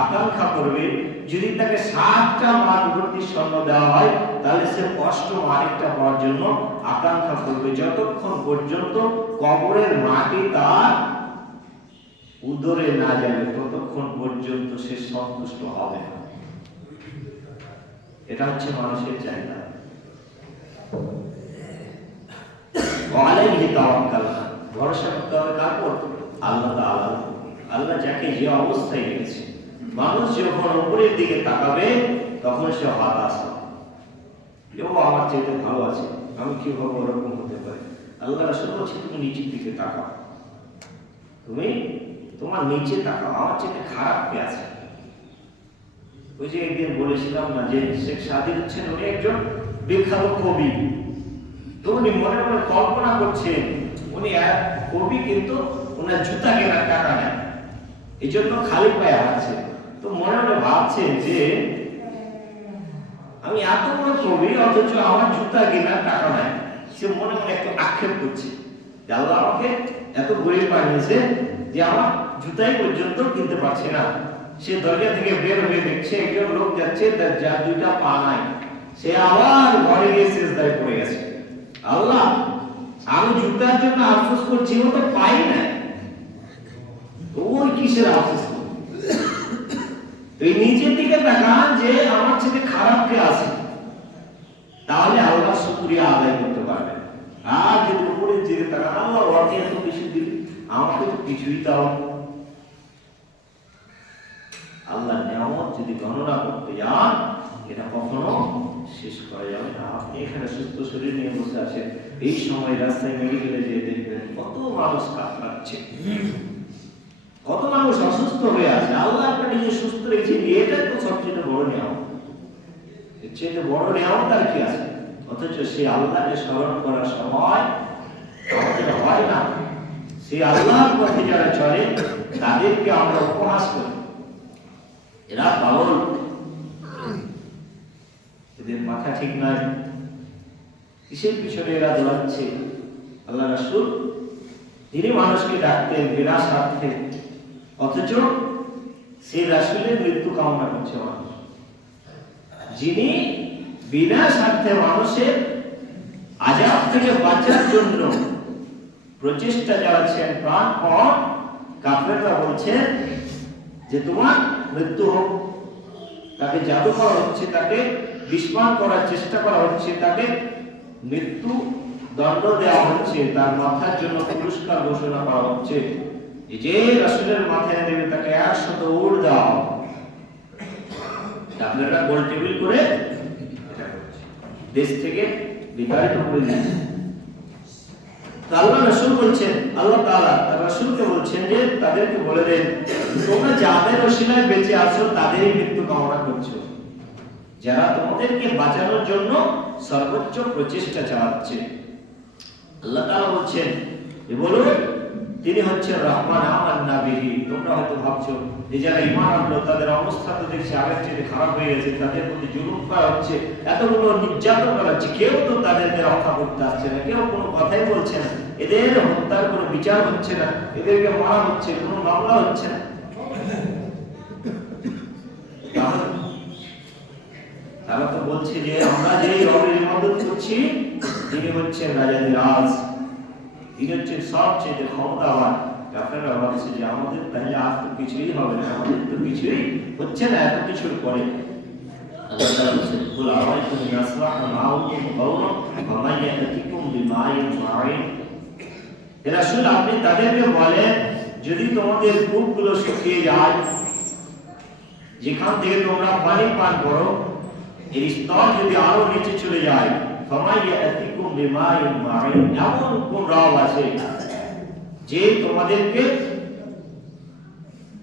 আকাঙ্ক্ষা করবে যদি তাকে 7টা মাঠ ভর্তি স্বর্ণ দেওয়া হয় তাহলে সে 8ম আরেকটা পাওয়ার জন্য আকাঙ্ক্ষা করবে, যতক্ষণ পর্যন্ত কবরের মাটি তার উদরে না যাবে ততক্ষণ পর্যন্ত সে সন্তুষ্ট হবে না। এটা হচ্ছে মানুষের চাহিদা। আলাইহি তাওয়াক্কালনা, ভরসা করতে হবে কার উপর? আল্লাহ তাআলা। আল্লাহ যাকে যে অবস্থায় রেখেছে, মানুষ যখন উপরের দিকে তাকাবে তখন সে হতাশ হবে, কেউ আমার চাইতে ভালো আছে, আমি কিভাবে ওরকম হতে পারি। আল্লাহ রাসূল বলছে তুমি নিচের দিকে তাকাও, তুমি তোমার নিচে তাকাও, আমার চাইতে খারাপ কে আছে। ওই যে একদিন বলেছিলাম না যে শেখ সাদী হচ্ছেন উনি একজন বিখ্যাত কবি, তো উনি মনে মনে কল্পনা করছেন উনি এক কবি কিন্তু ওনার জুতা কেনার টাকা নেই, এই জন্য খালি পায়ে হাঁটছে। তো মনে মনে ভাবছেন যে আমি এত বড় কবি অথচ আমার জুতা কেনার টাকা নেই। সে মনে মনে একটু আক্ষেপ করছে যে আল্লাহ আমাকে এত গরিব বানিয়েছে যে আমার জুতাই পর্যন্ত কিনতে পারছে না। সে দরজা থেকে বের হয়ে দেখছে একজন লোক যাচ্ছে যার 2টা পা নাই, সে আবার ঘরে গিয়ে সিজদায় পড়ে গেছে। আল্লাহ আমি জুতার জন্য আফসোস করছি, ও তো পাই না, ওই কিসের আফসোস? এই নিচের দিকে তাকান যে আমার থেকে খারাপ কে আছে, তাহলে আল্লাহ শুকরিয়া আদায় করতে পারবে। আর যদি উপরের দিকে তাকান আল্লাহ ওকে এত বেশি দিল, আমাকে তো কিছুই দাও। আল্লাহ নিয়ামত যদি গণনা করতে যান এটা কখনো শেষ করা যাবে না। আপনি এখানে সুস্থ শরীর নিয়ে বসে আছেন, এই সময় রাস্তায় মেডিকেলে যেয়ে দেখবেন কত মানুষ কাতরাচ্ছে, কত মানুষ অসুস্থ হয়ে আছে। আল্লাহ আপনাকে যে সুস্থ রেখেছেন এটাই তো সবচেয়ে বড় নিয়ামত। এর চেয়ে বড় নিয়ামত আর কি আছে? অথচ সে আল্লাহকে স্মরণ করার সময় আমাদের হয় না। সে আল্লাহর পথে যারা চলে তাদেরকে আমরা উপহাস করি, এরা পাগল, এদের মাথা ঠিক নাই, কিসের পিছনে এরা দৌড়াচ্ছে। আল্লাহ রাসূল তিনি মানুষকে ডাকতেন বিনা স্বার্থে, অথচ সেই রাসূলের মৃত্যু কামনা করছে মানুষ, যিনি বিনা স্বার্থে মানুষের আযাব থেকে বাঁচার জন্য প্রচেষ্টা চালাচ্ছেন প্রাণপণ। কাফেররা বলছেন যে তোমার মৃত্যু হোক, তাকে জাদু করা হচ্ছে, তাকে বিস্মান করার চেষ্টা করা হচ্ছে, তাকে মৃত্যু দণ্ড দেওয়া হচ্ছে, তার মাথার জন্য পুরস্কার ঘোষণা করা হচ্ছে, যে রাসূলের মাথায় দেবে তাকে 100 উট দাও। আপনারা গোল টেবিল করে এটা করছে, দেশ থেকে বিতাড়িত করে দিয়েছে। আল্লাহ রাসূল বলছেন, আল্লাহ তাআলা তার রাসূলকে বলছেন যে তাদেরকে বলে দেন তোমরা যাদের ওসিলায় বেঁচে আছো তাদেরই মৃত্যু কামনা করছো, যারা তোমাদেরকে বাঁচানোর জন্য সর্বোচ্চ প্রচেষ্টা চালাচ্ছে। আল্লাহ তাআলা বলছেন যে বলো তিনি হচ্ছেন রহমান আমান্না বিহি। তোমরা হয়তো ভাবছো যে যারা ঈমান আনলো তাদের অবস্থা তো দেখছি আগের চেয়ে খারাপ হয়ে গেছে, তাদের প্রতি জুলুম করা হচ্ছে, এতগুলো নির্যাতন করা হচ্ছে, কেউ তো তাদেরকে রক্ষা করতে আসছে না, কেউ কোনো কথাই বলছে না, এদের হত্যার কোনো বিচার হচ্ছে না, এদেরকে মারা হচ্ছে, কোনো মামলা হচ্ছে না। তারা তো বলছে যে আমরা যে রবের ইবাদত করছি তিনি হচ্ছেন রাজাধিরাজ, তিনি হচ্ছেন সবচেয়ে ক্ষমতাবান। আপনারা ভাবছে যে আমাদের তাহলে আর তো কিছুই হবে না, আমাদের তো কিছুই হচ্ছে না এত কিছুর পরে। আল্লাহ তাআলা বলেন কুল আরাইতুম ইয়াসলাহু মাউকুম গাওরা ওয়া মান ইয়াতিকুম বিমাইন মাইন। এ রাসূল আপনি তাদেরকে বলেন যদি তোমাদের কূপগুলো শুকিয়ে যায়, যেখান থেকে তোমরা পানি পান করো এর স্তর যদি আরো নিচে চলে যায়, ফামাইয়াতিকুম বিমাইন মাইন, এমন কোন রব আছে যে তোমাদেরকে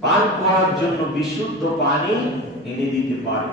পান করার জন্য বিশুদ্ধ পানি এনে দিতে পারে?